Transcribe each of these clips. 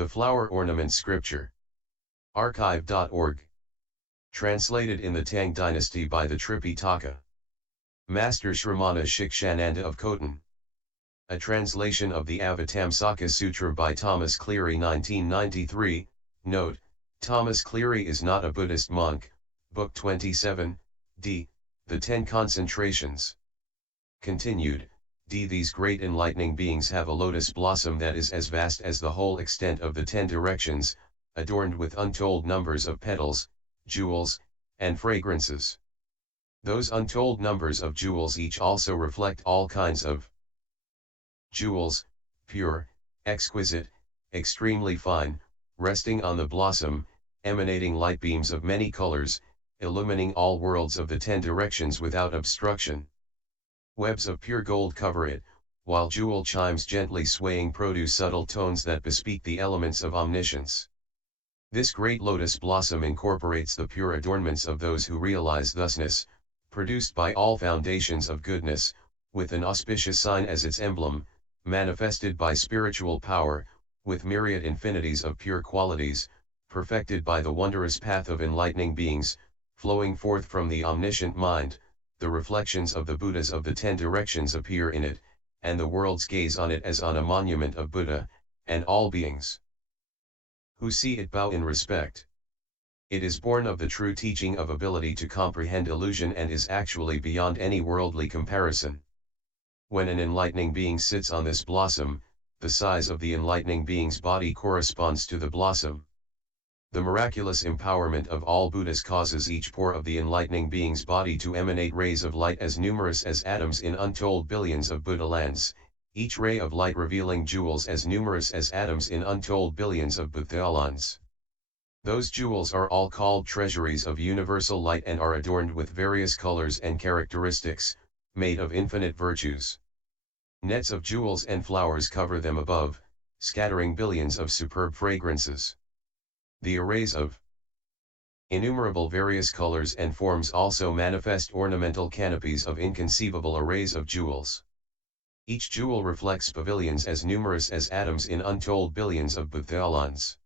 The Flower Ornament Scripture. Archive.org. Translated in the Tang Dynasty by the Tripitaka. Master Shramana Shikshananda of Khotan. A translation of the Avatamsaka-Sutra by Thomas Cleary 1993. Note, Thomas Cleary is not a Buddhist monk. Book 27, d. The 10 Concentrations. Continued, d. These great enlightening beings have a lotus blossom that is as vast as the whole extent of the 10 directions, adorned with untold numbers of petals, jewels, and fragrances. Those untold numbers of jewels each also reflect all kinds of jewels, pure, exquisite, extremely fine, resting on the blossom, emanating light beams of many colors, illumining all worlds of the 10 directions without obstruction. Webs of pure gold cover it, while jewel chimes gently swaying produce subtle tones that bespeak the elements of omniscience. This great lotus blossom incorporates the pure adornments of those who realize thusness, produced by all foundations of goodness, with an auspicious sign as its emblem, manifested by spiritual power, with myriad infinities of pure qualities, perfected by the wondrous path of enlightening beings, flowing forth from the omniscient mind. The reflections of the Buddhas of the 10 directions appear in it, and the worlds gaze on it as on a monument of Buddha, and all beings who see it bow in respect. It is born of the true teaching of ability to comprehend illusion and is actually beyond any worldly comparison. When an enlightening being sits on this blossom, the size of the enlightening being's body corresponds to the blossom. The miraculous empowerment of all Buddhas causes each pore of the enlightening being's body to emanate rays of light as numerous as atoms in untold billions of Buddha lands, each ray of light revealing jewels as numerous as atoms in untold billions of Buddha lands. Those jewels are all called treasuries of universal light and are adorned with various colors and characteristics, made of infinite virtues. Nets of jewels and flowers cover them above, scattering billions of superb fragrances. The arrays of innumerable various colors and forms also manifest ornamental canopies of inconceivable arrays of jewels. Each jewel reflects pavilions as numerous as atoms in untold billions of Buddhalans.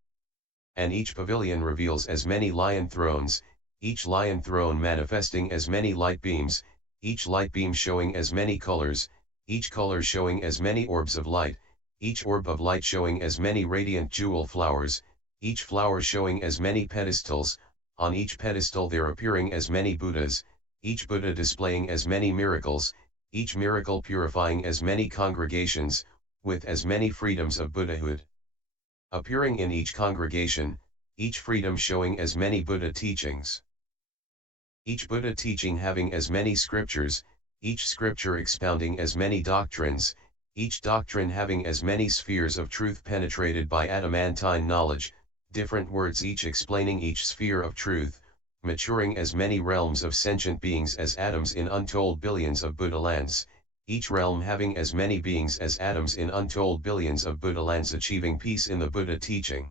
And each pavilion reveals as many lion thrones, each lion throne manifesting as many light beams, each light beam showing as many colors, each color showing as many orbs of light, each orb of light showing as many radiant jewel flowers, each flower showing as many pedestals, on each pedestal there appearing as many Buddhas, each Buddha displaying as many miracles, each miracle purifying as many congregations, with as many freedoms of Buddhahood appearing in each congregation, each freedom showing as many Buddha teachings. Each Buddha teaching having as many scriptures, each scripture expounding as many doctrines, each doctrine having as many spheres of truth penetrated by adamantine knowledge, different words each explaining each sphere of truth, maturing as many realms of sentient beings as atoms in untold billions of Buddha lands, each realm having as many beings as atoms in untold billions of Buddha lands achieving peace in the Buddha teaching.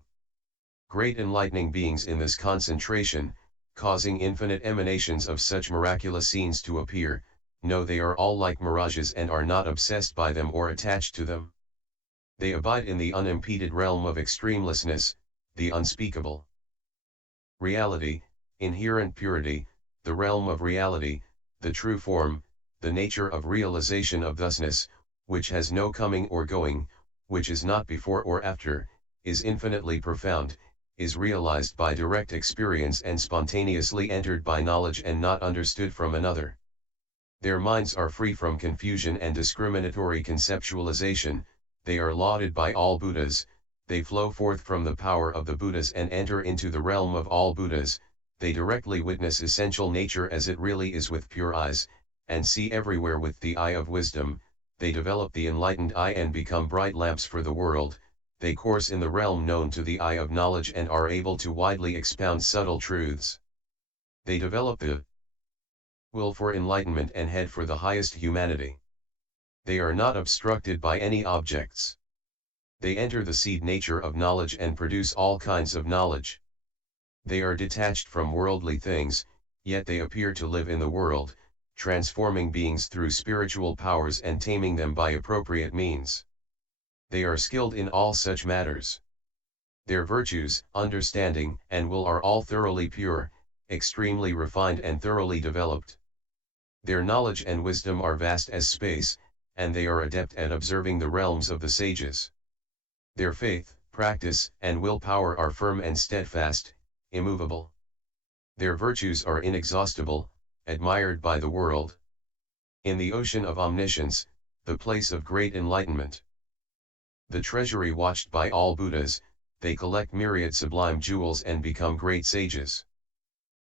Great enlightening beings in this concentration, causing infinite emanations of such miraculous scenes to appear, know they are all like mirages and are not obsessed by them or attached to them. They abide in the unimpeded realm of extremelessness, the unspeakable reality, inherent purity, the realm of reality, the true form, the nature of realization of thusness, which has no coming or going, which is not before or after, is infinitely profound, is realized by direct experience and spontaneously entered by knowledge and not understood from another. Their minds are free from confusion and discriminatory conceptualization, they are lauded by all Buddhas, they flow forth from the power of the Buddhas and enter into the realm of all Buddhas, they directly witness essential nature as it really is with pure eyes, and see everywhere with the eye of wisdom, they develop the enlightened eye and become bright lamps for the world, they course in the realm known to the eye of knowledge and are able to widely expound subtle truths. They develop the will for enlightenment and head for the highest humanity. They are not obstructed by any objects. They enter the seed nature of knowledge and produce all kinds of knowledge. They are detached from worldly things, yet they appear to live in the world, transforming beings through spiritual powers and taming them by appropriate means. They are skilled in all such matters. Their virtues, understanding, and will are all thoroughly pure, extremely refined and thoroughly developed. Their knowledge and wisdom are vast as space, and they are adept at observing the realms of the sages. Their faith, practice, and willpower are firm and steadfast, immovable. Their virtues are inexhaustible, admired by the world. In the ocean of omniscience, the place of great enlightenment. The treasury watched by all Buddhas, they collect myriad sublime jewels and become great sages.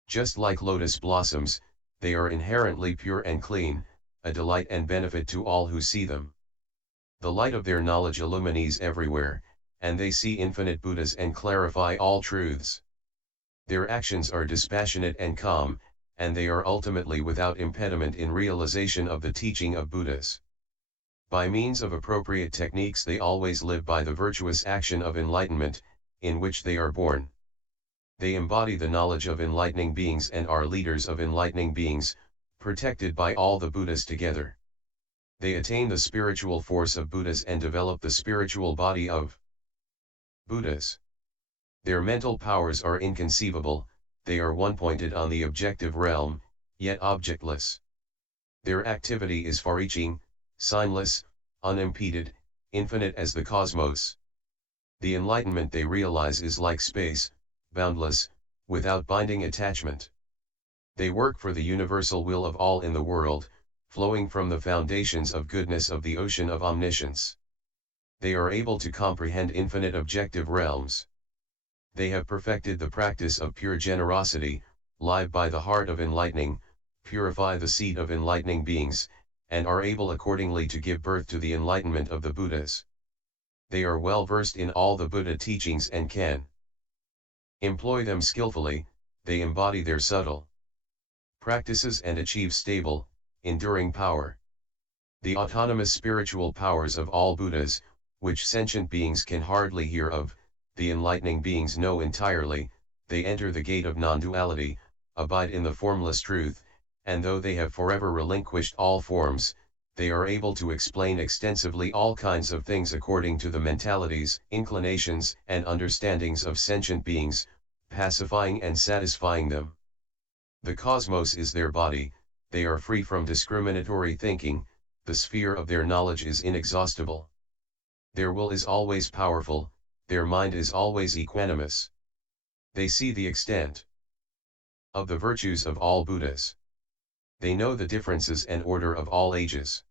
Just like lotus blossoms, they are inherently pure and clean, a delight and benefit to all who see them. The light of their knowledge illumines everywhere, and they see infinite Buddhas and clarify all truths. Their actions are dispassionate and calm, and they are ultimately without impediment in realization of the teaching of Buddhas. By means of appropriate techniques they always live by the virtuous action of enlightenment, in which they are born. They embody the knowledge of enlightening beings and are leaders of enlightening beings, protected by all the Buddhas together. They attain the spiritual force of Buddhas and develop the spiritual body of Buddhas. Their mental powers are inconceivable, they are one-pointed on the objective realm, yet objectless. Their activity is far-reaching, signless, unimpeded, infinite as the cosmos. The enlightenment they realize is like space, boundless, without binding attachment. They work for the universal will of all in the world, flowing from the foundations of goodness of the ocean of omniscience. They are able to comprehend infinite objective realms. They have perfected the practice of pure generosity, live by the heart of enlightening, purify the seed of enlightening beings, and are able accordingly to give birth to the enlightenment of the Buddhas. They are well versed in all the Buddha teachings and can employ them skillfully. They embody their subtle practices and achieve stable, enduring power. The autonomous spiritual powers of all Buddhas, which sentient beings can hardly hear of, the enlightening beings know entirely. They enter the gate of non-duality, abide in the formless truth, and though they have forever relinquished all forms, they are able to explain extensively all kinds of things according to the mentalities, inclinations, and understandings of sentient beings, pacifying and satisfying them. The cosmos is their body, they are free from discriminatory thinking, the sphere of their knowledge is inexhaustible. Their will is always powerful, their mind is always equanimous. They see the extent of the virtues of all Buddhas. They know the differences and order of all ages.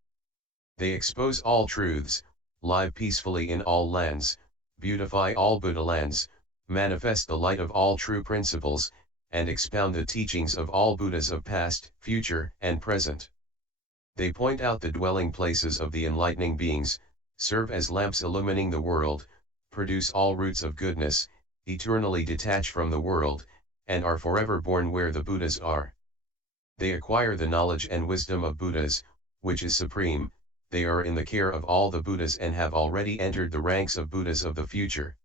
They expose all truths, live peacefully in all lands, beautify all Buddha lands, manifest the light of all true principles, and expound the teachings of all Buddhas of past, future, and present. They point out the dwelling places of the enlightening beings, serve as lamps illumining the world, produce all roots of goodness, eternally detach from the world, and are forever born where the Buddhas are. They acquire the knowledge and wisdom of Buddhas, which is supreme. They are in the care of all the Buddhas and have already entered the ranks of Buddhas of the future.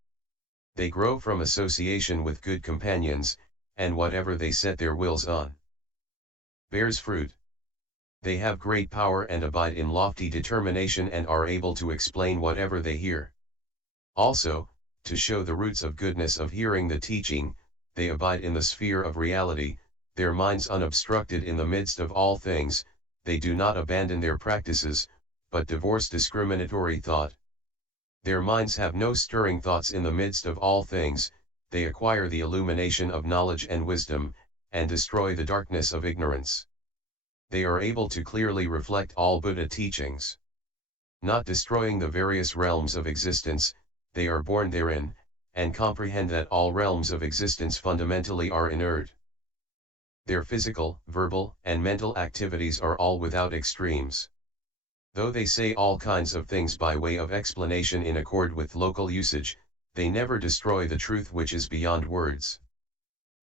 They grow from association with good companions, and whatever they set their wills on bears fruit. They have great power and abide in lofty determination and are able to explain whatever they hear. Also, to show the roots of goodness of hearing the teaching, they abide in the sphere of reality, their minds unobstructed in the midst of all things. They do not abandon their practices, but divorce discriminatory thought. Their minds have no stirring thoughts in the midst of all things. They acquire the illumination of knowledge and wisdom, and destroy the darkness of ignorance. They are able to clearly reflect all Buddha teachings. Not destroying the various realms of existence, they are born therein, and comprehend that all realms of existence fundamentally are inert. Their physical, verbal, and mental activities are all without extremes. Though they say all kinds of things by way of explanation in accord with local usage, they never destroy the truth which is beyond words.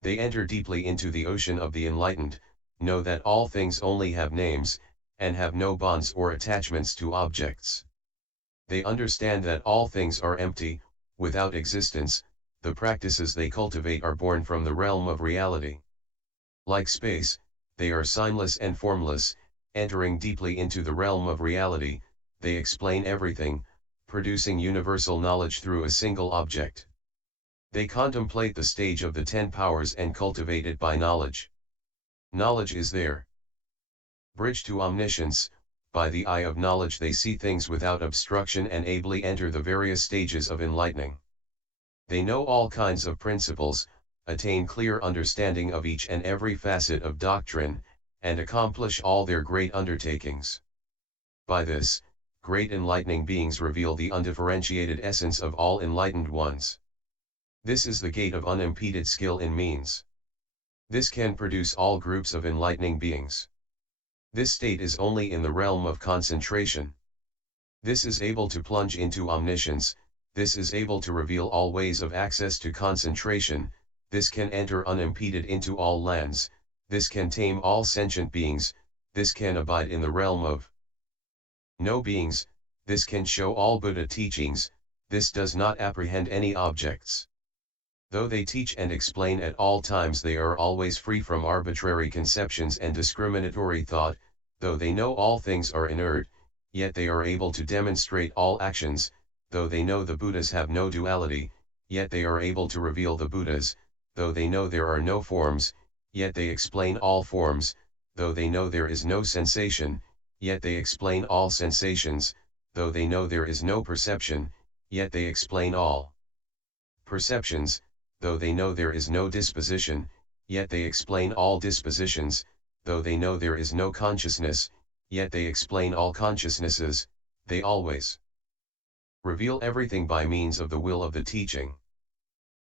They enter deeply into the ocean of the enlightened, know that all things only have names, and have no bonds or attachments to objects. They understand that all things are empty, without existence. The practices they cultivate are born from the realm of reality. Like space, they are signless and formless. Entering deeply into the realm of reality, they explain everything, producing universal knowledge through a single object. They contemplate the stage of the 10 powers and cultivate it by knowledge. Knowledge is their bridge to omniscience. By the eye of knowledge they see things without obstruction and ably enter the various stages of enlightening. They know all kinds of principles, attain clear understanding of each and every facet of doctrine, and accomplish all their great undertakings. By this, great enlightening beings reveal the undifferentiated essence of all enlightened ones. This is the gate of unimpeded skill in means. This can produce all groups of enlightening beings. This state is only in the realm of concentration. This is able to plunge into omniscience, this is able to reveal all ways of access to concentration, this can enter unimpeded into all lands, this can tame all sentient beings, this can abide in the realm of no beings, this can show all Buddha teachings, this does not apprehend any objects. Though they teach and explain at all times, they are always free from arbitrary conceptions and discriminatory thought. Though they know all things are inert, yet they are able to demonstrate all actions. Though they know the Buddhas have no duality, yet they are able to reveal the Buddhas. Though they know there are no forms, yet they explain all forms. Though they know there is no sensation, yet they explain all sensations. Though they know there is no perception, yet they explain all perceptions. Though they know there is no disposition, yet they explain all dispositions. Though they know there is no consciousness, yet they explain all consciousnesses. They always reveal everything by means of the will of the teaching.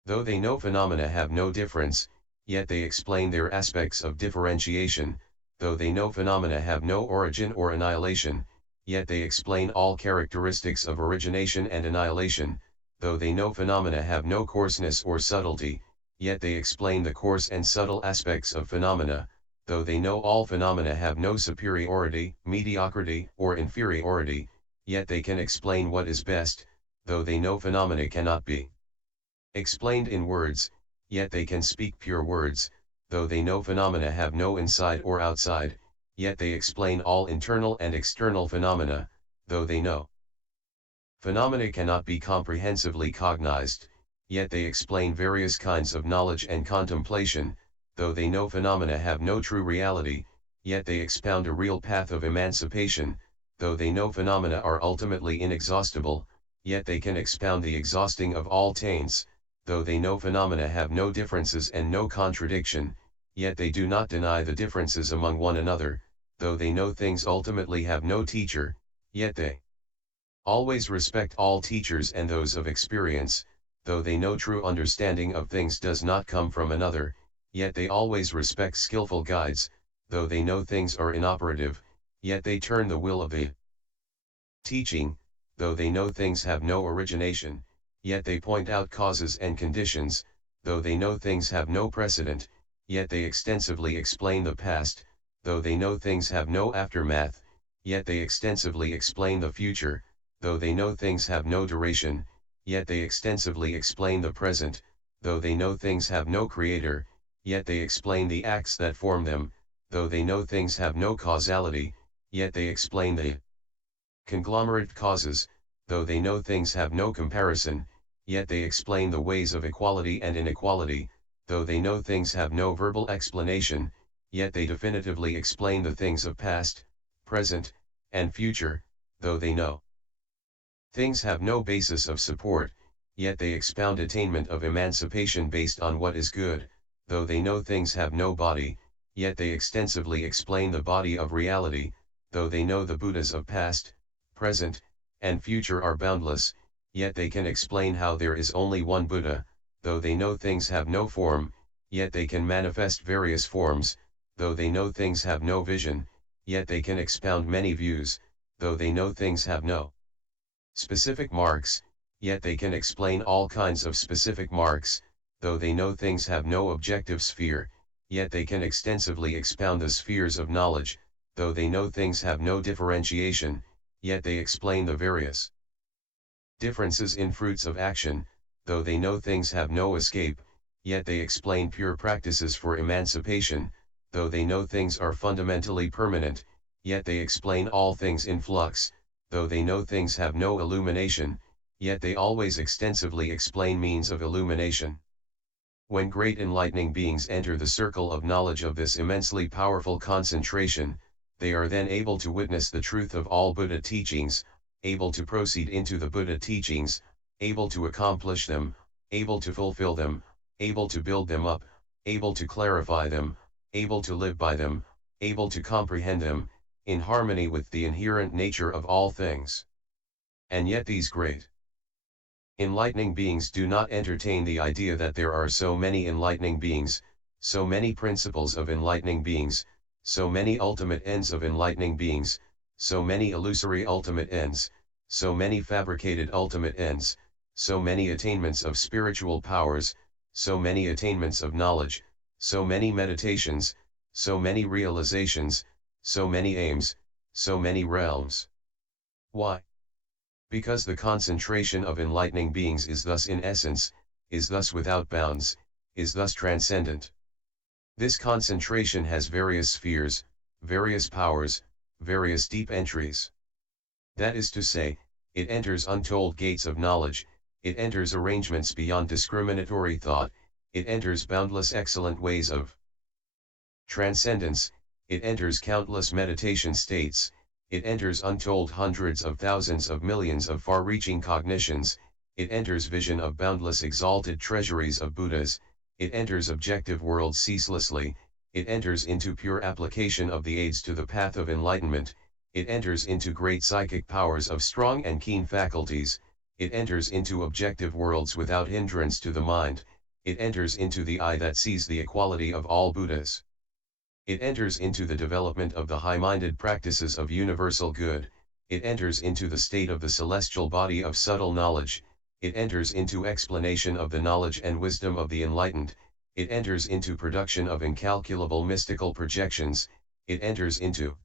Though they know phenomena have no difference, yet they explain their aspects of differentiation. Though they know phenomena have no origin or annihilation, yet they explain all characteristics of origination and annihilation. Though they know phenomena have no coarseness or subtlety, yet they explain the coarse and subtle aspects of phenomena. Though they know all phenomena have no superiority, mediocrity, or inferiority, yet they can explain what is best. Though they know phenomena cannot be explained in words, yet they can speak pure words. Though they know phenomena have no inside or outside, yet they explain all internal and external phenomena. Though they know phenomena cannot be comprehensively cognized, yet they explain various kinds of knowledge and contemplation. Though they know phenomena have no true reality, yet they expound a real path of emancipation. Though they know phenomena are ultimately inexhaustible, yet they can expound the exhausting of all taints. Though they know phenomena have no differences and no contradiction, yet they do not deny the differences among one another. Though they know things ultimately have no teacher, yet they always respect all teachers and those of experience. Though they know true understanding of things does not come from another, yet they always respect skillful guides. Though they know things are inoperative, yet they turn the will of the teaching. Though they know things have no origination, yet they point out causes and conditions. Though they know things have no precedent, yet they extensively explain the past. Though they know things have no aftermath, yet they extensively explain the future. Though they know things have no duration, yet they extensively explain the present. Though they know things have no creator, yet they explain the acts that form them. Though they know things have no causality, yet they explain the conglomerate causes. Though they know things have no comparison, yet they explain the ways of equality and inequality. Though they know things have no verbal explanation, yet they definitively explain the things of past, present, and future. Though they know things have no basis of support, yet they expound attainment of emancipation based on what is good. Though they know things have no body, yet they extensively explain the body of reality. Though they know the Buddhas of past, present, and future are boundless, yet they can explain how there is only one Buddha. Though they know things have no form, yet they can manifest various forms. Though they know things have no vision, yet they can expound many views. Though they know things have no specific marks, yet they can explain all kinds of specific marks. Though they know things have no objective sphere, yet they can extensively expound the spheres of knowledge. Though they know things have no differentiation, yet they explain the various differences in fruits of action. Though they know things have no escape, yet they explain pure practices for emancipation. Though they know things are fundamentally permanent, yet they explain all things in flux. Though they know things have no illumination, yet they always extensively explain means of illumination. When great enlightening beings enter the circle of knowledge of this immensely powerful concentration, they are then able to witness the truth of all Buddha teachings, able to proceed into the Buddha teachings, able to accomplish them, able to fulfill them, able to build them up, able to clarify them, able to live by them, able to comprehend them, in harmony with the inherent nature of all things. And yet these great enlightening beings do not entertain the idea that there are so many enlightening beings, so many principles of enlightening beings, so many ultimate ends of enlightening beings, so many illusory ultimate ends, so many fabricated ultimate ends, so many attainments of spiritual powers, so many attainments of knowledge, so many meditations, so many realizations, so many aims, so many realms. Why? Because the concentration of enlightening beings is thus in essence, is thus without bounds, is thus transcendent. This concentration has various spheres, various powers, various deep entries. That is to say, it enters untold gates of knowledge, it enters arrangements beyond discriminatory thought, it enters boundless excellent ways of transcendence, it enters countless meditation states, it enters untold hundreds of thousands of millions of far-reaching cognitions, it enters vision of boundless exalted treasuries of Buddhas, it enters objective worlds ceaselessly, it enters into pure application of the aids to the path of enlightenment, it enters into great psychic powers of strong and keen faculties, it enters into objective worlds without hindrance to the mind, it enters into the eye that sees the equality of all Buddhas. It enters into the development of the high-minded practices of universal good, it enters into the state of the celestial body of subtle knowledge, it enters into explanation of the knowledge and wisdom of the enlightened, it enters into production of incalculable mystical projections, it enters into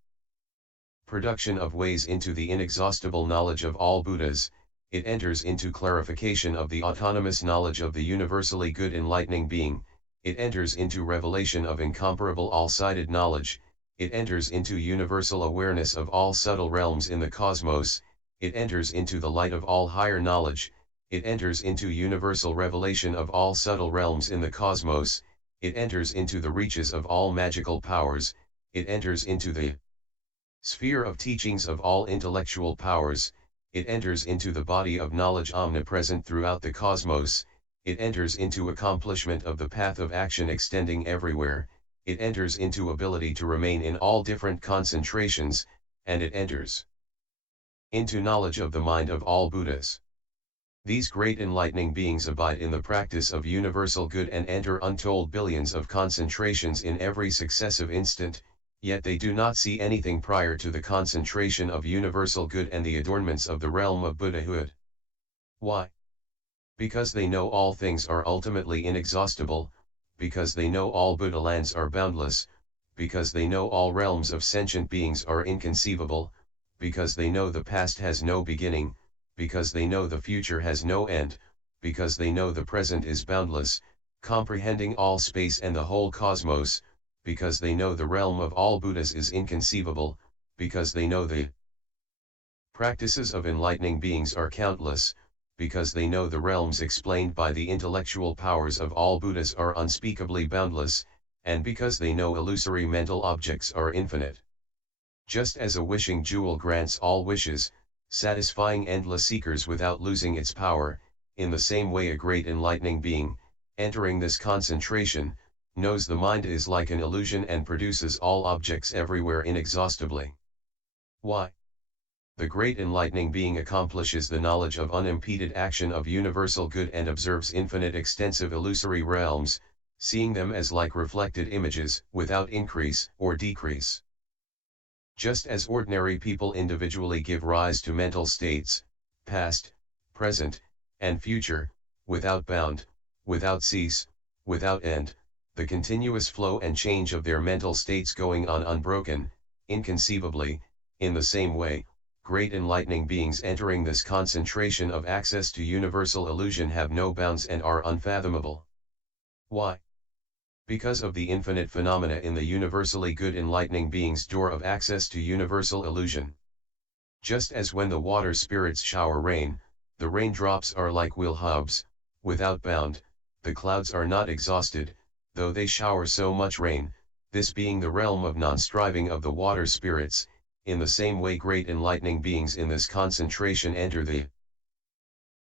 production of ways into the inexhaustible knowledge of all Buddhas, it enters into clarification of the autonomous knowledge of the universally good enlightening being, it enters into revelation of incomparable all-sided knowledge, it enters into universal awareness of all subtle realms in the cosmos, it enters into the light of all higher knowledge, it enters into universal revelation of all subtle realms in the cosmos, it enters into the reaches of all magical powers, it enters into the sphere of teachings of all intellectual powers, it enters into the body of knowledge omnipresent throughout the cosmos, it enters into accomplishment of the path of action extending everywhere, it enters into ability to remain in all different concentrations, and it enters into knowledge of the mind of all Buddhas. These great enlightening beings abide in the practice of universal good and enter untold billions of concentrations in every successive instant, yet they do not see anything prior to the concentration of universal good and the adornments of the realm of Buddhahood. Why? Because they know all things are ultimately inexhaustible, because they know all Buddha lands are boundless, because they know all realms of sentient beings are inconceivable, because they know the past has no beginning, because they know the future has no end, because they know the present is boundless, comprehending all space and the whole cosmos, because they know the realm of all Buddhas is inconceivable, because they know the practices of enlightening beings are countless, because they know the realms explained by the intellectual powers of all Buddhas are unspeakably boundless, and because they know illusory mental objects are infinite. Just as a wishing jewel grants all wishes, satisfying endless seekers without losing its power, in the same way a great enlightening being, entering this concentration, knows the mind is like an illusion and produces all objects everywhere inexhaustibly. Why? The great enlightening being accomplishes the knowledge of unimpeded action of universal good and observes infinite extensive illusory realms, seeing them as like reflected images, without increase or decrease. Just as ordinary people individually give rise to mental states, past, present, and future, without bound, without cease, without end, the continuous flow and change of their mental states going on unbroken, inconceivably, in the same way, great enlightening beings entering this concentration of access to universal illusion have no bounds and are unfathomable. Why? Because of the infinite phenomena in the universally good enlightening being's door of access to universal illusion. Just as when the water spirits shower rain, The raindrops are like will hubs, without bound, the clouds are not exhausted, though they shower so much rain, this being the realm of non-striving of the water spirits. In the same way great enlightening beings in this concentration enter the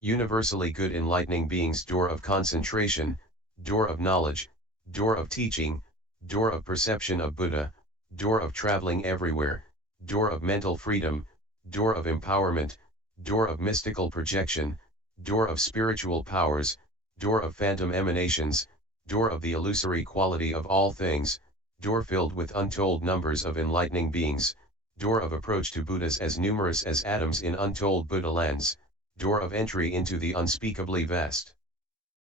universally good enlightening beings door of concentration, door of knowledge, door of teaching, door of perception of Buddha, door of traveling everywhere, door of mental freedom, door of empowerment, door of mystical projection, door of spiritual powers, door of phantom emanations, door of the illusory quality of all things, door filled with untold numbers of enlightening beings, door of approach to Buddhas as numerous as atoms in untold Buddha lands, door of entry into the unspeakably vast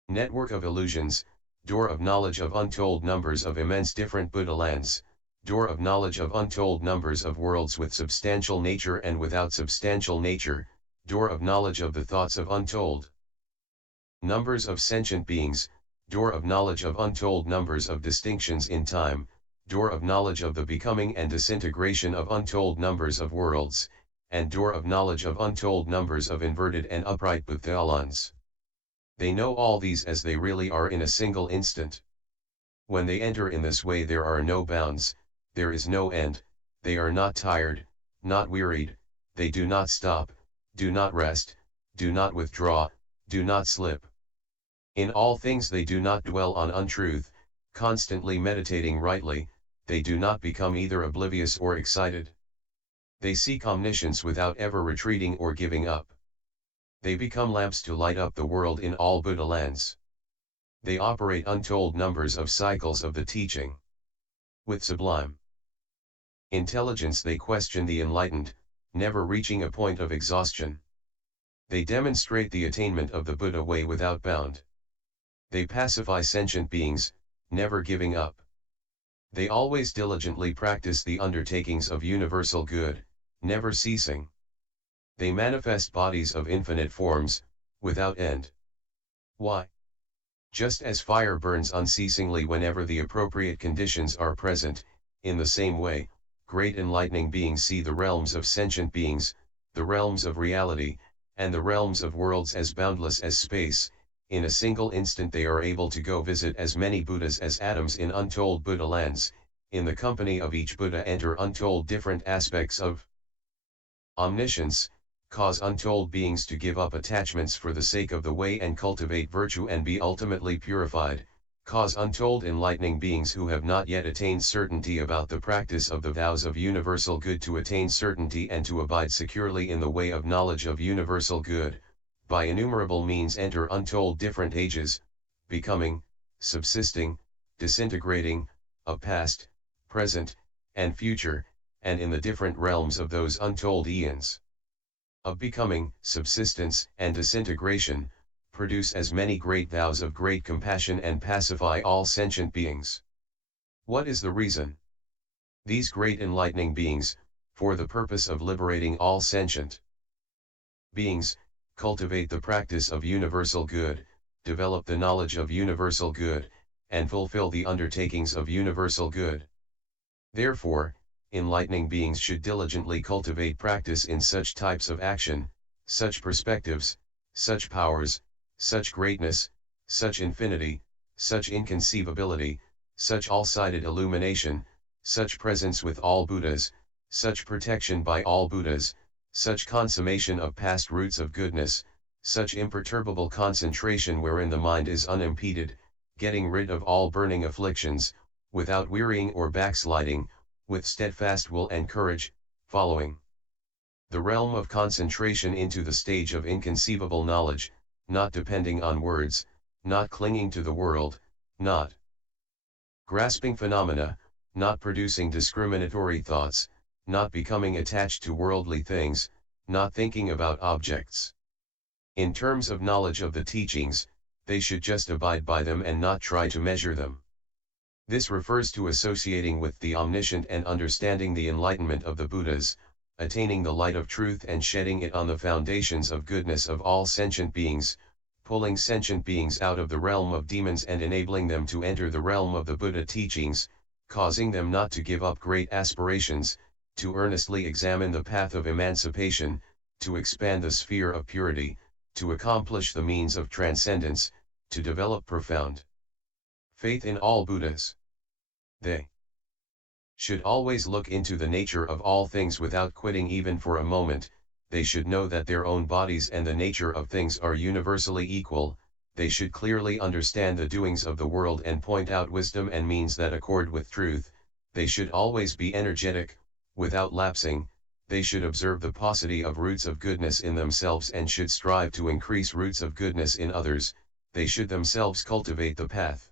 network of illusions, door of knowledge of untold numbers of immense different Buddha lands, door of knowledge of untold numbers of worlds with substantial nature and without substantial nature, door of knowledge of the thoughts of untold numbers of sentient beings, door of knowledge of untold numbers of distinctions in time, door of knowledge of the becoming and disintegration of untold numbers of worlds, and door of knowledge of untold numbers of inverted and upright Buddhalans. They know all these as they really are in a single instant. When they enter in this way there are no bounds, there is no end, they are not tired, not wearied, they do not stop, do not rest, do not withdraw, do not slip. In all things they do not dwell on untruth, constantly meditating rightly, they do not become either oblivious or excited. They seek omniscience without ever retreating or giving up. They become lamps to light up the world in all Buddha lands. They operate untold numbers of cycles of the teaching. With sublime intelligence they question the enlightened, never reaching a point of exhaustion. They demonstrate the attainment of the Buddha way without bound. They pacify sentient beings, never giving up. They always diligently practice the undertakings of universal good, never ceasing. They manifest bodies of infinite forms, without end. Why? Just as fire burns unceasingly whenever the appropriate conditions are present, in the same way, great enlightening beings see the realms of sentient beings, the realms of reality, and the realms of worlds as boundless as space. In a single instant they are able to go visit as many Buddhas as atoms in untold Buddha lands. In the company of each Buddha enter untold different aspects of omniscience, cause untold beings to give up attachments for the sake of the way and cultivate virtue and be ultimately purified, cause untold enlightening beings who have not yet attained certainty about the practice of the vows of universal good to attain certainty and to abide securely in the way of knowledge of universal good, by innumerable means enter untold different ages, becoming, subsisting, disintegrating, of past, present, and future, and in the different realms of those untold eons of becoming, subsistence, and disintegration, produce as many great vows of great compassion and pacify all sentient beings. What is the reason? These great enlightening beings, for the purpose of liberating all sentient beings, cultivate the practice of universal good, develop the knowledge of universal good, and fulfill the undertakings of universal good. Therefore, enlightening beings should diligently cultivate practice in such types of action, such perspectives, such powers, such greatness, such infinity, such inconceivability, such all-sided illumination, such presence with all Buddhas, such protection by all Buddhas, such consummation of past roots of goodness, such imperturbable concentration wherein the mind is unimpeded, getting rid of all burning afflictions, without wearying or backsliding, with steadfast will and courage, following the realm of concentration into the stage of inconceivable knowledge, not depending on words, not clinging to the world, not grasping phenomena, not producing discriminatory thoughts, not becoming attached to worldly things, not thinking about objects. In terms of knowledge of the teachings, they should just abide by them and not try to measure them. This refers to associating with the omniscient and understanding the enlightenment of the Buddhas, attaining the light of truth and shedding it on the foundations of goodness of all sentient beings, pulling sentient beings out of the realm of demons and enabling them to enter the realm of the Buddha teachings, causing them not to give up great aspirations, to earnestly examine the path of emancipation, to expand the sphere of purity, to accomplish the means of transcendence, to develop profound faith in all Buddhas. They should always look into the nature of all things without quitting even for a moment. They should know that their own bodies and the nature of things are universally equal. They should clearly understand the doings of the world and point out wisdom and means that accord with truth. They should always be energetic, without lapsing. They should observe the paucity of roots of goodness in themselves and should strive to increase roots of goodness in others. They should themselves cultivate the path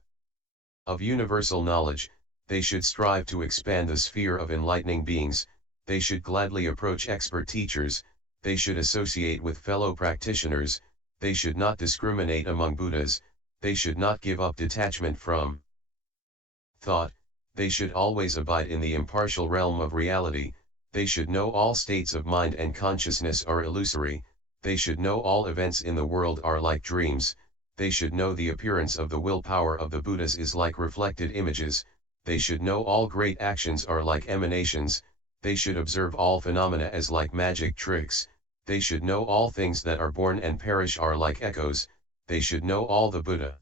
of universal knowledge. They should strive to expand the sphere of enlightening beings. They should gladly approach expert teachers. They should associate with fellow practitioners. They should not discriminate among Buddhas. They should not give up detachment from thought. They should always abide in the impartial realm of reality. They should know all states of mind and consciousness are illusory. They should know all events in the world are like dreams. They should know the appearance of the willpower of the Buddhas is like reflected images. They should know all great actions are like emanations. They should observe all phenomena as like magic tricks. They should know all things that are born and perish are like echoes. They should know all the Buddha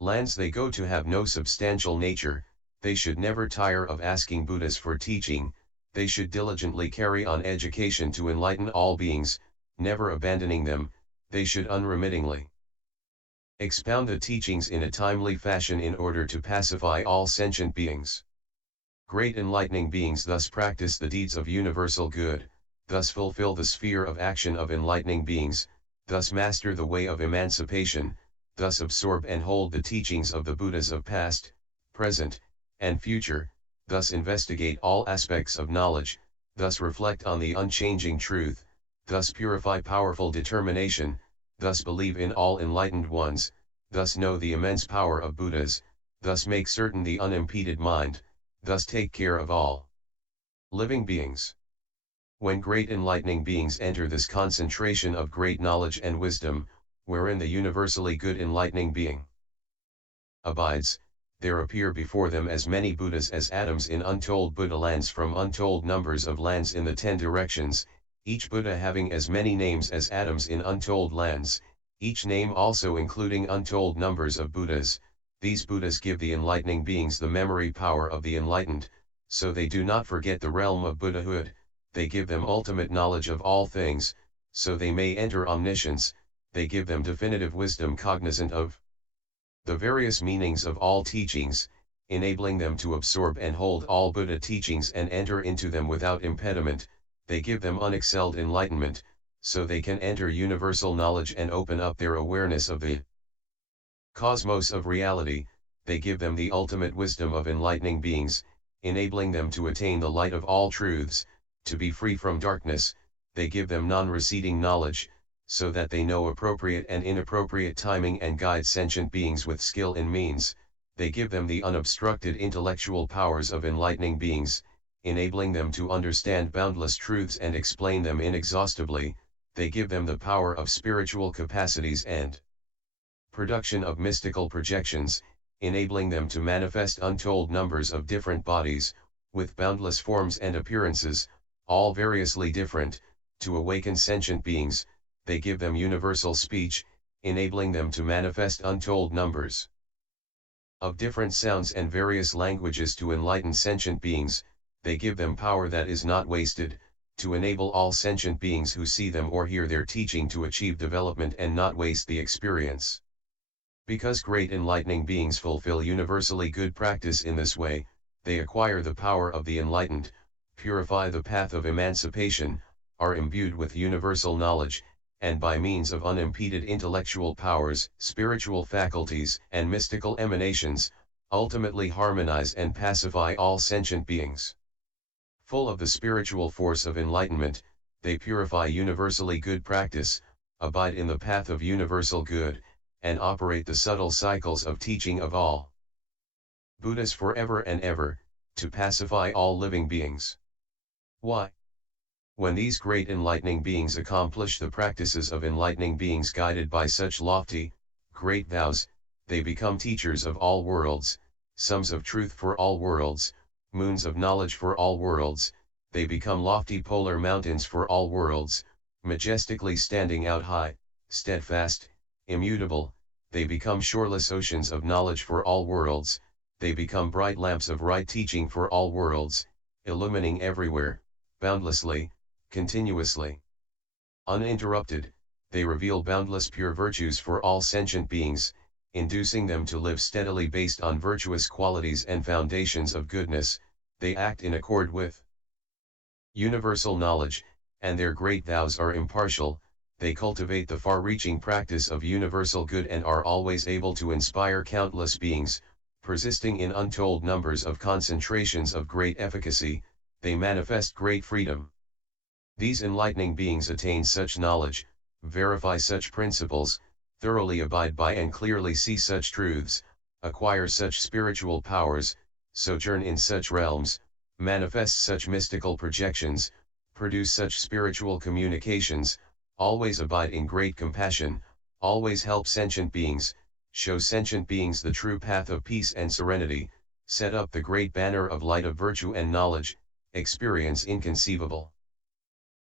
lands they go to have no substantial nature. They should never tire of asking Buddhas for teaching. They should diligently carry on education to enlighten all beings, never abandoning them. They should unremittingly expound the teachings in a timely fashion in order to pacify all sentient beings. Great enlightening beings thus practice the deeds of universal good, thus fulfill the sphere of action of enlightening beings, thus master the way of emancipation, thus absorb and hold the teachings of the Buddhas of past, present, and future, thus investigate all aspects of knowledge, thus reflect on the unchanging truth, thus purify powerful determination, thus believe in all enlightened ones, thus know the immense power of Buddhas, thus make certain the unimpeded mind, thus take care of all living beings. When great enlightening beings enter this concentration of great knowledge and wisdom, wherein the universally good enlightening being abides, there appear before them as many Buddhas as atoms in untold Buddha lands from untold numbers of lands in the 10 directions, each Buddha having as many names as atoms in untold lands, each name also including untold numbers of Buddhas. These Buddhas give the enlightening beings the memory power of the enlightened, so they do not forget the realm of Buddhahood. They give them ultimate knowledge of all things, so they may enter omniscience. They give them definitive wisdom cognizant of the various meanings of all teachings, enabling them to absorb and hold all Buddha teachings and enter into them without impediment. They give them unexcelled enlightenment, so they can enter universal knowledge and open up their awareness of the cosmos of reality. They give them the ultimate wisdom of enlightening beings, enabling them to attain the light of all truths, to be free from darkness. They give them non-receding knowledge, so that they know appropriate and inappropriate timing and guide sentient beings with skill in means. They give them the unobstructed intellectual powers of enlightening beings, enabling them to understand boundless truths and explain them inexhaustibly. They give them the power of spiritual capacities and production of mystical projections, enabling them to manifest untold numbers of different bodies, with boundless forms and appearances, all variously different, to awaken sentient beings. They give them universal speech, enabling them to manifest untold numbers of different sounds and various languages to enlighten sentient beings. They give them power that is not wasted, to enable all sentient beings who see them or hear their teaching to achieve development and not waste the experience. Because great enlightening beings fulfill universally good practice in this way, they acquire the power of the enlightened, purify the path of emancipation, are imbued with universal knowledge, and by means of unimpeded intellectual powers, spiritual faculties, and mystical emanations, ultimately harmonize and pacify all sentient beings. Full of the spiritual force of enlightenment, they purify universally good practice, abide in the path of universal good, and operate the subtle cycles of teaching of all Buddhas forever and ever, to pacify all living beings. Why? When these great enlightening beings accomplish the practices of enlightening beings guided by such lofty, great vows, they become teachers of all worlds, sums of truth for all worlds, moons of knowledge for all worlds. They become lofty polar mountains for all worlds, majestically standing out high, steadfast, immutable, they become shoreless oceans of knowledge for all worlds, they become bright lamps of right teaching for all worlds, illumining everywhere, boundlessly, continuously. Uninterrupted, they reveal boundless pure virtues for all sentient beings, inducing them to live steadily based on virtuous qualities and foundations of goodness. They act in accord with universal knowledge, and their great vows are impartial. They cultivate the far-reaching practice of universal good and are always able to inspire countless beings, persisting in untold numbers of concentrations of great efficacy. They manifest great freedom. These enlightening beings attain such knowledge, verify such principles, thoroughly abide by and clearly see such truths, acquire such spiritual powers, sojourn in such realms, manifest such mystical projections, produce such spiritual communications, always abide in great compassion, always help sentient beings, show sentient beings the true path of peace and serenity, set up the great banner of light of virtue and knowledge, experience inconceivable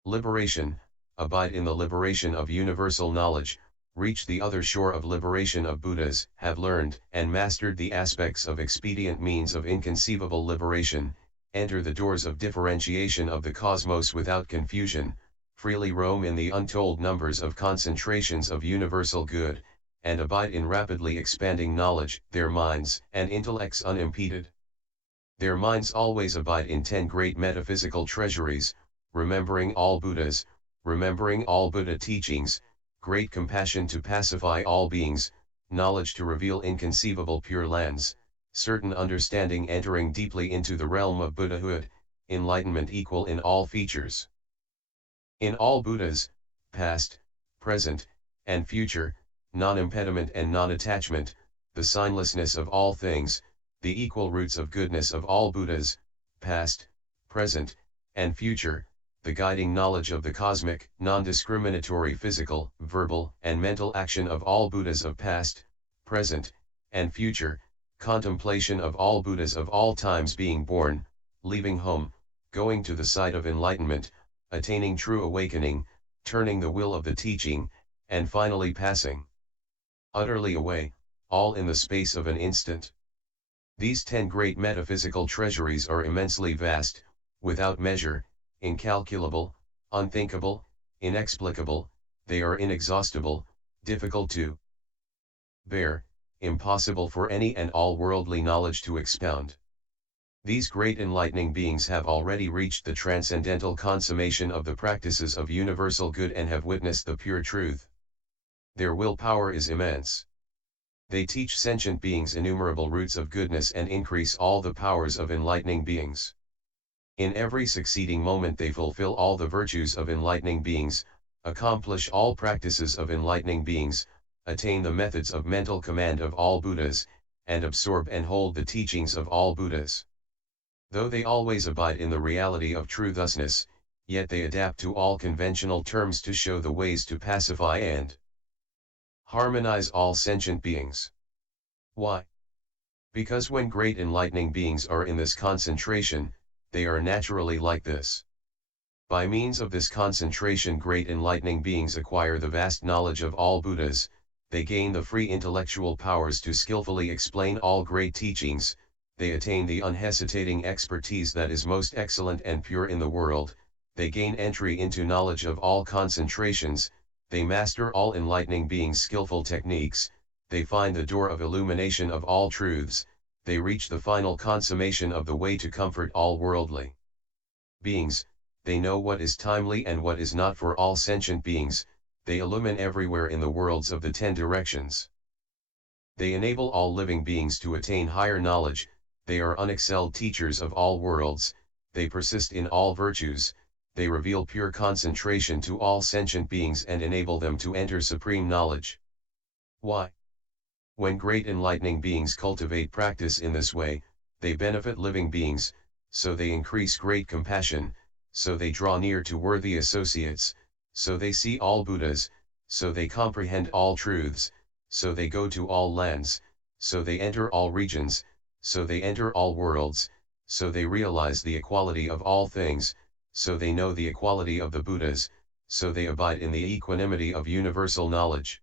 liberation, abide in the liberation of universal knowledge, reach the other shore of liberation of Buddhas, have learned and mastered the aspects of expedient means of inconceivable liberation, enter the doors of differentiation of the cosmos without confusion, freely roam in the untold numbers of concentrations of universal good, and abide in rapidly expanding knowledge, their minds and intellects unimpeded. Their minds always abide in 10 great metaphysical treasuries, remembering all Buddhas, remembering all Buddha teachings, great compassion to pacify all beings, knowledge to reveal inconceivable pure lands, certain understanding entering deeply into the realm of Buddhahood, enlightenment equal in all features. In all Buddhas, past, present, and future, non-impediment and non-attachment, the signlessness of all things, the equal roots of goodness of all Buddhas, past, present, and future, the guiding knowledge of the cosmic, non-discriminatory physical, verbal, and mental action of all Buddhas of past, present, and future, contemplation of all Buddhas of all times being born, leaving home, going to the site of enlightenment, attaining true awakening, turning the will of the teaching, and finally passing utterly away, all in the space of an instant. These 10 great metaphysical treasuries are immensely vast, without measure, incalculable, unthinkable, inexplicable, they are inexhaustible, difficult to bear, impossible for any and all worldly knowledge to expound. These great enlightening beings have already reached the transcendental consummation of the practices of universal good and have witnessed the pure truth. Their willpower is immense. They teach sentient beings innumerable roots of goodness and increase all the powers of enlightening beings. In every succeeding moment they fulfill all the virtues of enlightening beings, accomplish all practices of enlightening beings, attain the methods of mental command of all Buddhas, and absorb and hold the teachings of all Buddhas. Though they always abide in the reality of true thusness, yet they adapt to all conventional terms to show the ways to pacify and harmonize all sentient beings. Why? Because when great enlightening beings are in this concentration, they are naturally like this. By means of this concentration great enlightening beings acquire the vast knowledge of all Buddhas, they gain the free intellectual powers to skillfully explain all great teachings, they attain the unhesitating expertise that is most excellent and pure in the world, they gain entry into knowledge of all concentrations, they master all enlightening beings' skillful techniques, they find the door of illumination of all truths, they reach the final consummation of the way to comfort all worldly beings, they know what is timely and what is not for all sentient beings, they illumine everywhere in the worlds of the 10 directions. They enable all living beings to attain higher knowledge, they are unexcelled teachers of all worlds, they persist in all virtues, they reveal pure concentration to all sentient beings and enable them to enter supreme knowledge. Why? When great enlightening beings cultivate practice in this way, they benefit living beings, so they increase great compassion, so they draw near to worthy associates, so they see all Buddhas, so they comprehend all truths, so they go to all lands, so they enter all regions, so they enter all worlds, so they realize the equality of all things, so they know the equality of the Buddhas, so they abide in the equanimity of universal knowledge.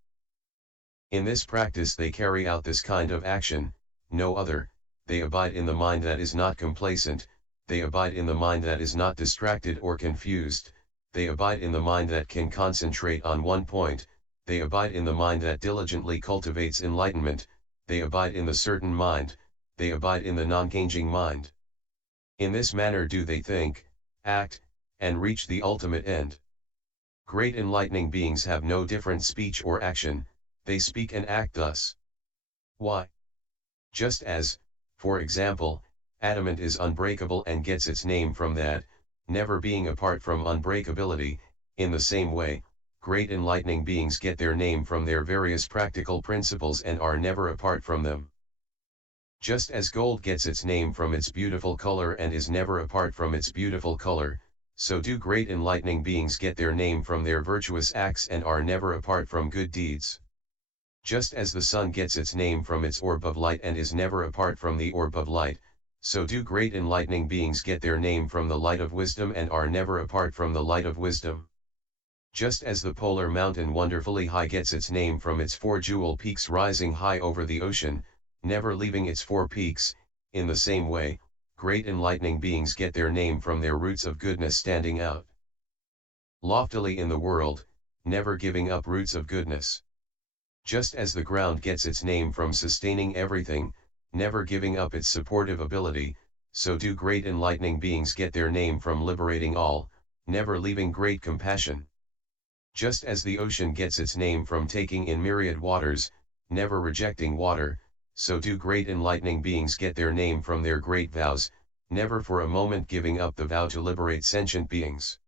In this practice they carry out this kind of action, no other, they abide in the mind that is not complacent, they abide in the mind that is not distracted or confused, they abide in the mind that can concentrate on one point, they abide in the mind that diligently cultivates enlightenment, they abide in the certain mind, they abide in the non-changing mind. In this manner do they think, act, and reach the ultimate end. Great enlightening beings have no different speech or action, they speak and act thus. Why? Just as, for example, adamant is unbreakable and gets its name from that, never being apart from unbreakability, in the same way, great enlightening beings get their name from their various practical principles and are never apart from them. Just as gold gets its name from its beautiful color and is never apart from its beautiful color, so do great enlightening beings get their name from their virtuous acts and are never apart from good deeds. Just as the sun gets its name from its orb of light and is never apart from the orb of light, so do great enlightening beings get their name from the light of wisdom and are never apart from the light of wisdom. Just as the polar mountain wonderfully high gets its name from its four jewel peaks rising high over the ocean, never leaving its four peaks, in the same way, great enlightening beings get their name from their roots of goodness standing out loftily in the world, never giving up roots of goodness. Just as the ground gets its name from sustaining everything, never giving up its supportive ability, so do great enlightening beings get their name from liberating all, never leaving great compassion. Just as the ocean gets its name from taking in myriad waters, never rejecting water, so do great enlightening beings get their name from their great vows, never for a moment giving up the vow to liberate sentient beings.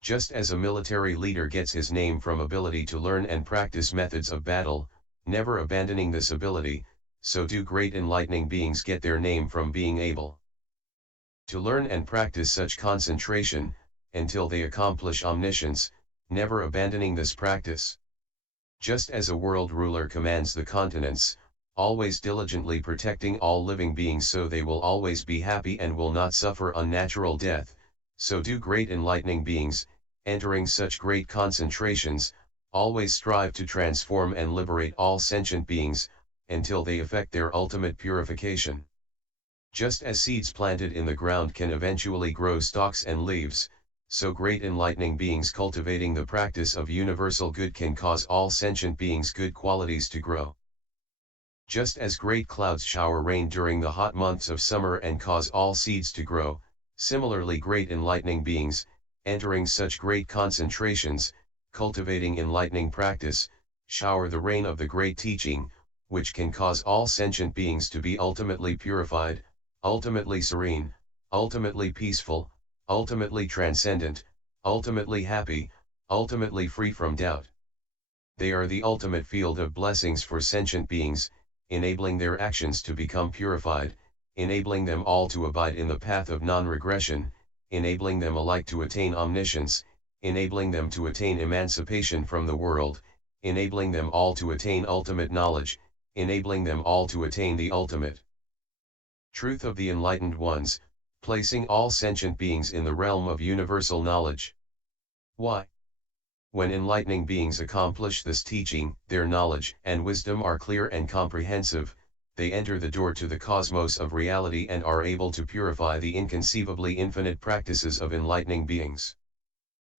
Just as a military leader gets his name from ability to learn and practice methods of battle, never abandoning this ability, so do great enlightening beings get their name from being able to learn and practice such concentration, until they accomplish omniscience, never abandoning this practice. Just as a world ruler commands the continents, always diligently protecting all living beings so they will always be happy and will not suffer unnatural death, so do great enlightening beings, entering such great concentrations, always strive to transform and liberate all sentient beings, until they effect their ultimate purification. Just as seeds planted in the ground can eventually grow stalks and leaves, so great enlightening beings cultivating the practice of universal good can cause all sentient beings' good qualities to grow. Just as great clouds shower rain during the hot months of summer and cause all seeds to grow, similarly great enlightening beings, entering such great concentrations, cultivating enlightening practice, shower the rain of the great teaching, which can cause all sentient beings to be ultimately purified, ultimately serene, ultimately peaceful, ultimately transcendent, ultimately happy, ultimately free from doubt. They are the ultimate field of blessings for sentient beings, enabling their actions to become purified, enabling them all to abide in the path of non-regression, enabling them alike to attain omniscience, enabling them to attain emancipation from the world, enabling them all to attain ultimate knowledge, enabling them all to attain the ultimate truth of the enlightened ones, placing all sentient beings in the realm of universal knowledge. Why? When enlightening beings accomplish this teaching, their knowledge and wisdom are clear and comprehensive, they enter the door to the cosmos of reality and are able to purify the inconceivably infinite practices of enlightening beings.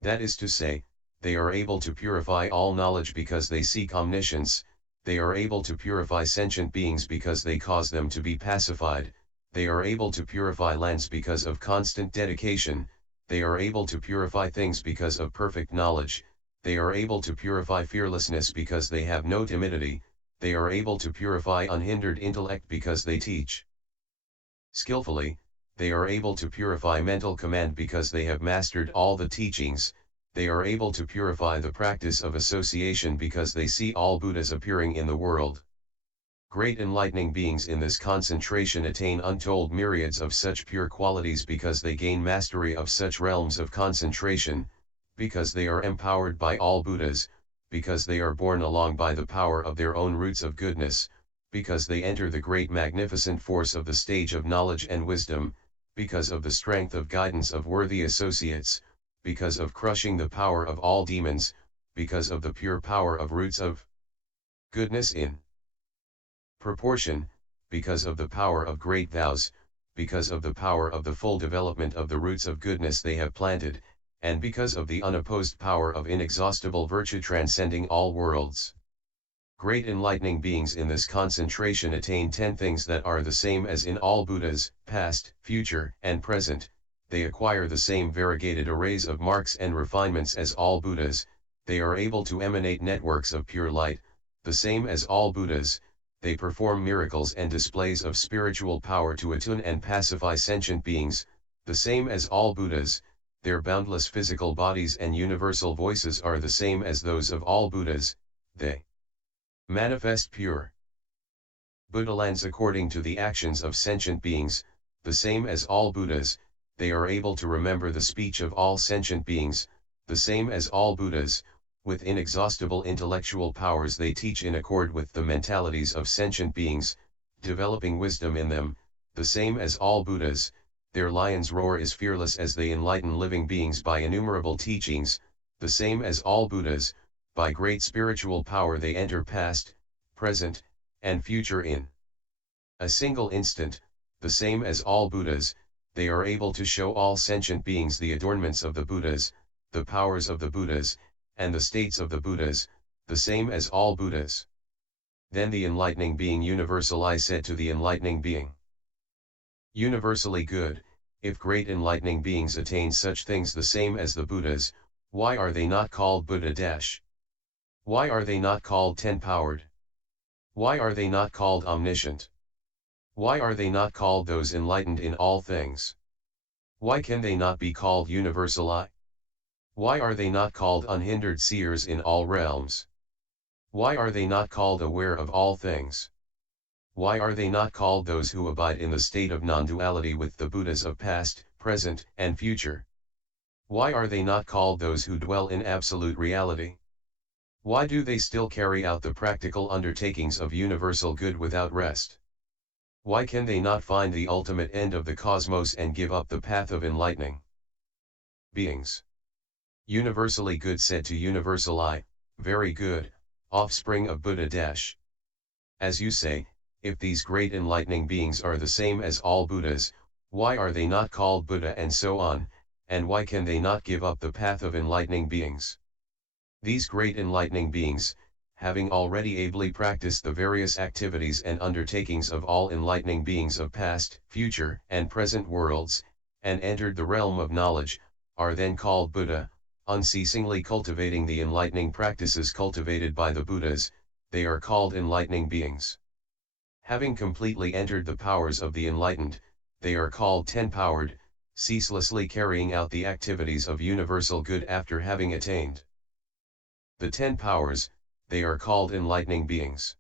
That is to say, they are able to purify all knowledge because they seek omniscience, they are able to purify sentient beings because they cause them to be pacified, they are able to purify lands because of constant dedication, they are able to purify things because of perfect knowledge, they are able to purify fearlessness because they have no timidity, they are able to purify unhindered intellect because they teach skillfully, they are able to purify mental command because they have mastered all the teachings, they are able to purify the practice of association because they see all Buddhas appearing in the world. Great enlightening beings in this concentration attain untold myriads of such pure qualities because they gain mastery of such realms of concentration, because they are empowered by all Buddhas, because they are borne along by the power of their own roots of goodness, because they enter the great magnificent force of the stage of knowledge and wisdom, because of the strength of guidance of worthy associates, because of crushing the power of all demons, because of the pure power of roots of goodness in proportion, because of the power of great vows, because of the power of the full development of the roots of goodness they have planted, and because of the unopposed power of inexhaustible virtue transcending all worlds. Great enlightening beings in this concentration attain 10 things that are the same as in all Buddhas, past, future, and present. They acquire the same variegated arrays of marks and refinements as all Buddhas. They are able to emanate networks of pure light, the same as all Buddhas. They perform miracles and displays of spiritual power to attune and pacify sentient beings, the same as all Buddhas. Their boundless physical bodies and universal voices are the same as those of all Buddhas. They manifest pure Buddhalands according to the actions of sentient beings, the same as all Buddhas. They are able to remember the speech of all sentient beings, the same as all Buddhas. With inexhaustible intellectual powers they teach in accord with the mentalities of sentient beings, developing wisdom in them, the same as all Buddhas. Their lion's roar is fearless as they enlighten living beings by innumerable teachings, the same as all Buddhas. By great spiritual power they enter past, present, and future in a single instant, the same as all Buddhas. They are able to show all sentient beings the adornments of the Buddhas, the powers of the Buddhas, and the states of the Buddhas, the same as all Buddhas. Then the enlightening being universal I said to the enlightening being universally good, if great enlightening beings attain such things the same as the Buddhas, why are they not called Buddha dash? Why are they not called 10-powered? Why are they not called omniscient? Why are they not called those enlightened in all things? Why can they not be called universal I? Why are they not called unhindered seers in all realms? Why are they not called aware of all things? Why are they not called those who abide in the state of non-duality with the Buddhas of past, present, and future? Why are they not called those who dwell in absolute reality? Why do they still carry out the practical undertakings of universal good without rest? Why can they not find the ultimate end of the cosmos and give up the path of enlightening beings? Universally good said to universal I, very good, offspring of Buddha dash. As you say, if these great enlightening beings are the same as all Buddhas, why are they not called Buddha and so on, and why can they not give up the path of enlightening beings? These great enlightening beings, having already ably practiced the various activities and undertakings of all enlightening beings of past, future, and present worlds, and entered the realm of knowledge, are then called Buddha, unceasingly cultivating the enlightening practices cultivated by the Buddhas. They are called enlightening beings. Having completely entered the powers of the enlightened, they are called 10-powered, ceaselessly carrying out the activities of universal good after having attained the 10 powers. They are called enlightening beings.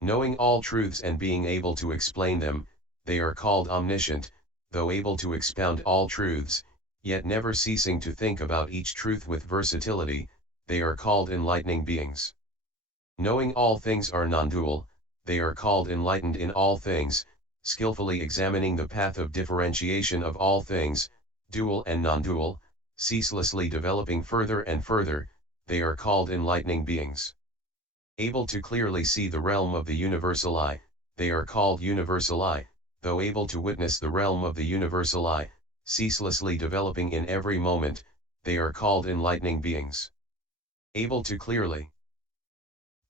Knowing all truths and being able to explain them, they are called omniscient, though able to expound all truths, yet never ceasing to think about each truth with versatility. They are called enlightening beings. Knowing all things are non-dual, they are called enlightened in all things, skillfully examining the path of differentiation of all things, dual and non-dual, ceaselessly developing further and further. They are called enlightening beings. Able to clearly see the realm of the universal I, they are called universal I, though able to witness the realm of the universal I, ceaselessly developing in every moment. They are called enlightening beings. Able to clearly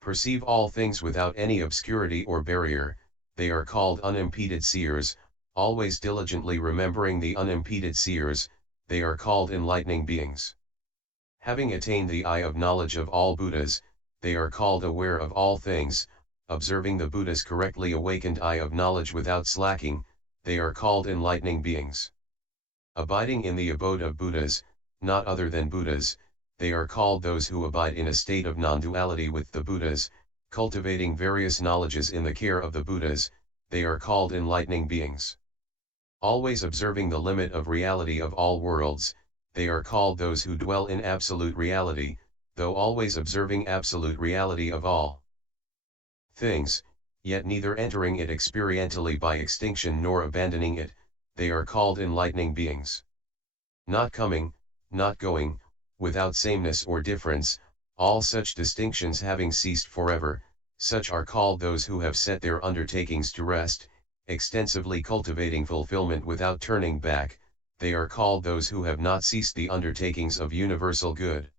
perceive all things without any obscurity or barrier, they are called unimpeded seers, always diligently remembering the unimpeded seers. They are called enlightening beings. Having attained the eye of knowledge of all Buddhas, they are called aware of all things, observing the Buddha's correctly awakened eye of knowledge without slacking. They are called enlightening beings. Abiding in the abode of Buddhas, not other than Buddhas, they are called those who abide in a state of non-duality with the Buddhas, cultivating various knowledges in the care of the Buddhas. They are called enlightening beings. Always observing the limit of reality of all worlds, they are called those who dwell in absolute reality, though always observing absolute reality of all things, yet neither entering it experientially by extinction nor abandoning it. They are called enlightening beings. Not coming, not going, without sameness or difference, all such distinctions having ceased forever, such are called those who have set their undertakings to rest, extensively cultivating fulfillment without turning back. They are called those who have not ceased the undertakings of universal good.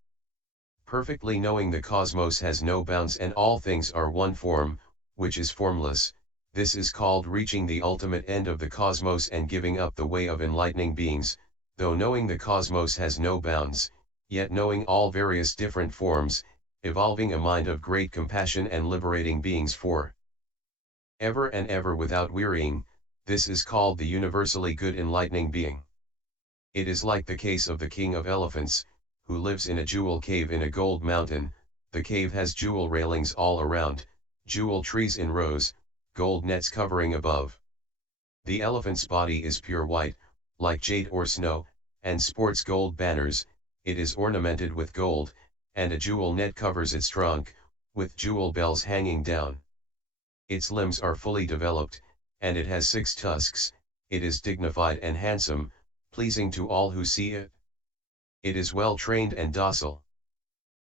Perfectly knowing the cosmos has no bounds and all things are one form, which is formless, this is called reaching the ultimate end of the cosmos and giving up the way of enlightening beings. Though knowing the cosmos has no bounds, yet knowing all various different forms, evolving a mind of great compassion and liberating beings for ever and ever without wearying, this is called the universally good enlightening being. It is like the case of the king of elephants, who lives in a jewel cave in a gold mountain. The cave has jewel railings all around, jewel trees in rows, gold nets covering above. The elephant's body is pure white, like jade or snow, and sports gold banners. It is ornamented with gold, and a jewel net covers its trunk, with jewel bells hanging down. Its limbs are fully developed, and it has 6 tusks. It is dignified and handsome, pleasing to all who see it. It is well trained and docile.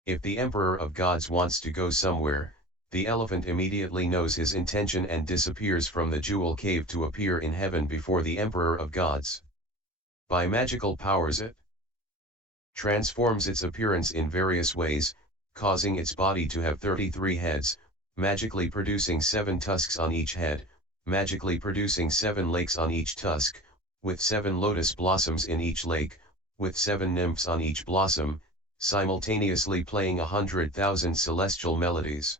If the Emperor of Gods wants to go somewhere, the elephant immediately knows his intention and disappears from the jewel cave to appear in heaven before the Emperor of Gods. By magical powers it transforms its appearance in various ways, causing its body to have 33 heads, magically producing 7 tusks on each head, magically producing 7 lakes on each tusk, with 7 lotus blossoms in each lake, with 7 nymphs on each blossom, simultaneously playing 100,000 celestial melodies.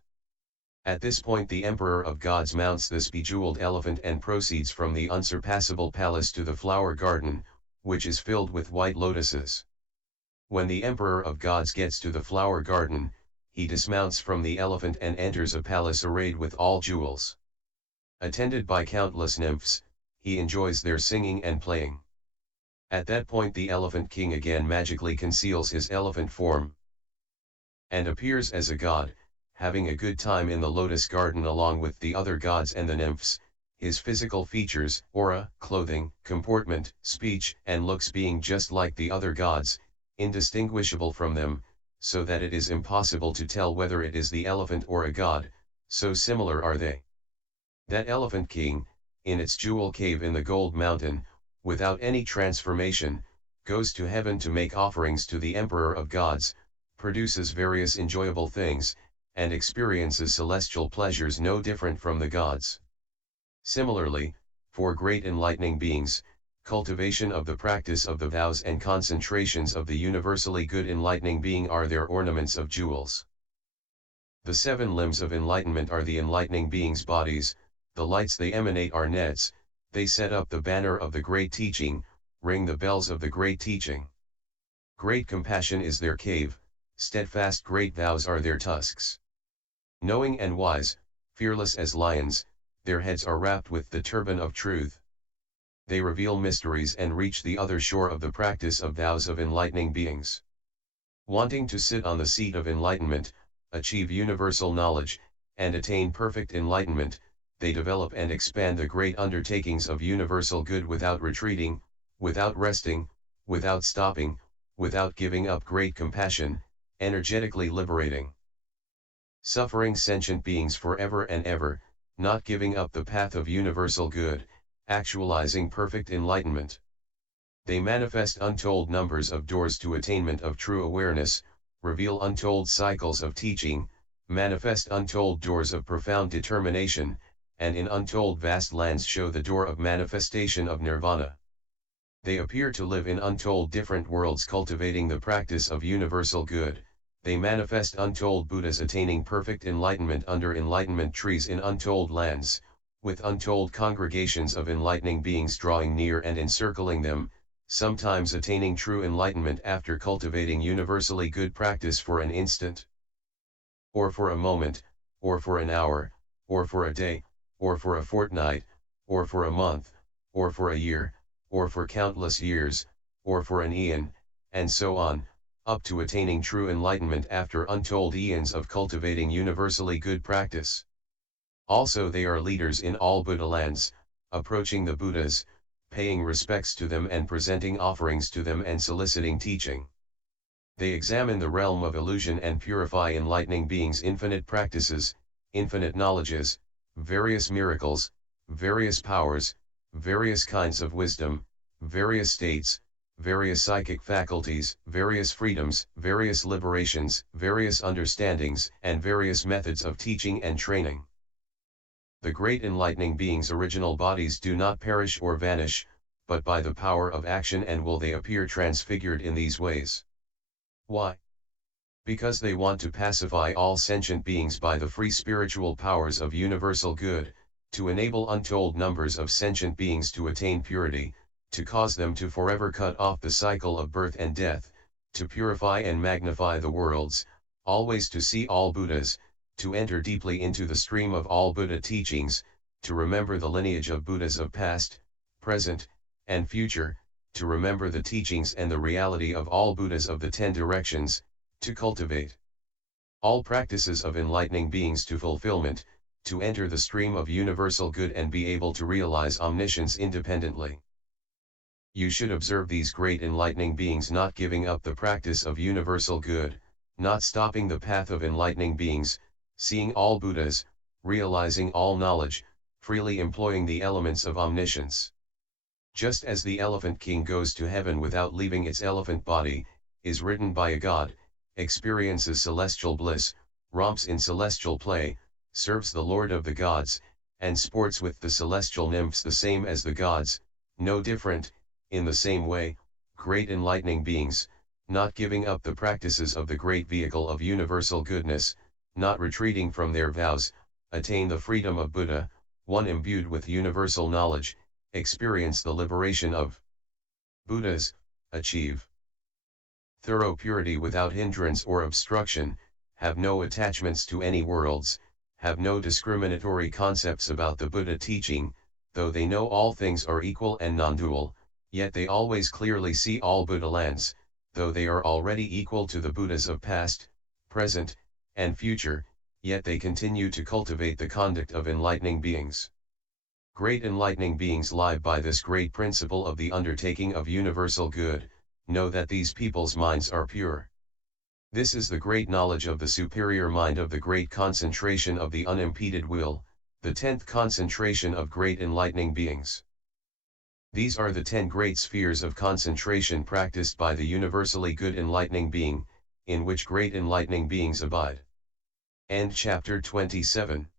At this point the Emperor of Gods mounts this bejeweled elephant and proceeds from the unsurpassable palace to the flower garden, which is filled with white lotuses. When the Emperor of Gods gets to the flower garden, he dismounts from the elephant and enters a palace arrayed with all jewels. Attended by countless nymphs, he enjoys their singing and playing. At that point the elephant king again magically conceals his elephant form and appears as a god, having a good time in the lotus garden along with the other gods and the nymphs, his physical features, aura, clothing, comportment, speech, and looks being just like the other gods, indistinguishable from them, so that it is impossible to tell whether it is the elephant or a god, so similar are they. That elephant king, in its jewel cave in the gold mountain, without any transformation, goes to heaven to make offerings to the Emperor of Gods, produces various enjoyable things, and experiences celestial pleasures no different from the gods. Similarly, for great enlightening beings, cultivation of the practice of the vows and concentrations of the universally good enlightening being are their ornaments of jewels. The 7 limbs of enlightenment are the enlightening beings' bodies, the lights they emanate are nets, they set up the banner of the great teaching, ring the bells of the great teaching. Great compassion is their cave, steadfast great vows are their tusks. Knowing and wise, fearless as lions, their heads are wrapped with the turban of truth. They reveal mysteries and reach the other shore of the practice of vows of enlightening beings. Wanting to sit on the seat of enlightenment, achieve universal knowledge, and attain perfect enlightenment, they develop and expand the great undertakings of universal good without retreating, without resting, without stopping, without giving up great compassion, energetically liberating suffering sentient beings forever and ever, not giving up the path of universal good, actualizing perfect enlightenment. They manifest untold numbers of doors to attainment of true awareness, reveal untold cycles of teaching, manifest untold doors of profound determination, and in untold vast lands show the door of manifestation of nirvana. They appear to live in untold different worlds cultivating the practice of universal good. They manifest untold Buddhas attaining perfect enlightenment under enlightenment trees in untold lands, with untold congregations of enlightening beings drawing near and encircling them, sometimes attaining true enlightenment after cultivating universally good practice for an instant, or for a moment, or for an hour, or for a day, or for a fortnight, or for a month, or for a year, or for countless years, or for an eon, and so on, up to attaining true enlightenment after untold eons of cultivating universally good practice. Also they are leaders in all Buddha lands, approaching the Buddhas, paying respects to them and presenting offerings to them and soliciting teaching. They examine the realm of illusion and purify enlightening beings' infinite practices, infinite knowledges, various miracles, various powers, various kinds of wisdom, various states, various psychic faculties, various freedoms, various liberations, various understandings, and various methods of teaching and training. The great enlightening beings' original bodies do not perish or vanish, but by the power of action and will they appear transfigured in these ways. Why? Because they want to pacify all sentient beings by the free spiritual powers of universal good, to enable untold numbers of sentient beings to attain purity, to cause them to forever cut off the cycle of birth and death, to purify and magnify the worlds, always to see all Buddhas, to enter deeply into the stream of all Buddha teachings, to remember the lineage of Buddhas of past, present, and future, to remember the teachings and the reality of all Buddhas of the 10 directions, to cultivate all practices of enlightening beings to fulfillment, to enter the stream of universal good and be able to realize omniscience independently. You should observe these great enlightening beings not giving up the practice of universal good, not stopping the path of enlightening beings, seeing all Buddhas, realizing all knowledge, freely employing the elements of omniscience. Just as the elephant king goes to heaven without leaving its elephant body, is ridden by a god, experiences celestial bliss, romps in celestial play, serves the Lord of the gods, and sports with the celestial nymphs the same as the gods, no different, in the same way, great enlightening beings, not giving up the practices of the great vehicle of universal goodness, not retreating from their vows, attain the freedom of Buddha, one imbued with universal knowledge, experience the liberation of Buddhas, achieve thorough purity without hindrance or obstruction, have no attachments to any worlds, have no discriminatory concepts about the Buddha teaching, though they know all things are equal and non-dual, yet they always clearly see all Buddha lands, though they are already equal to the Buddhas of past, present, and future, yet they continue to cultivate the conduct of enlightening beings. Great enlightening beings live by this great principle of the undertaking of universal good, know that these people's minds are pure. This is the great knowledge of the superior mind of the great concentration of the unimpeded will, the 10th concentration of great enlightening beings. These are the 10 great spheres of concentration practiced by the universally good enlightening being, in which great enlightening beings abide. End chapter 27.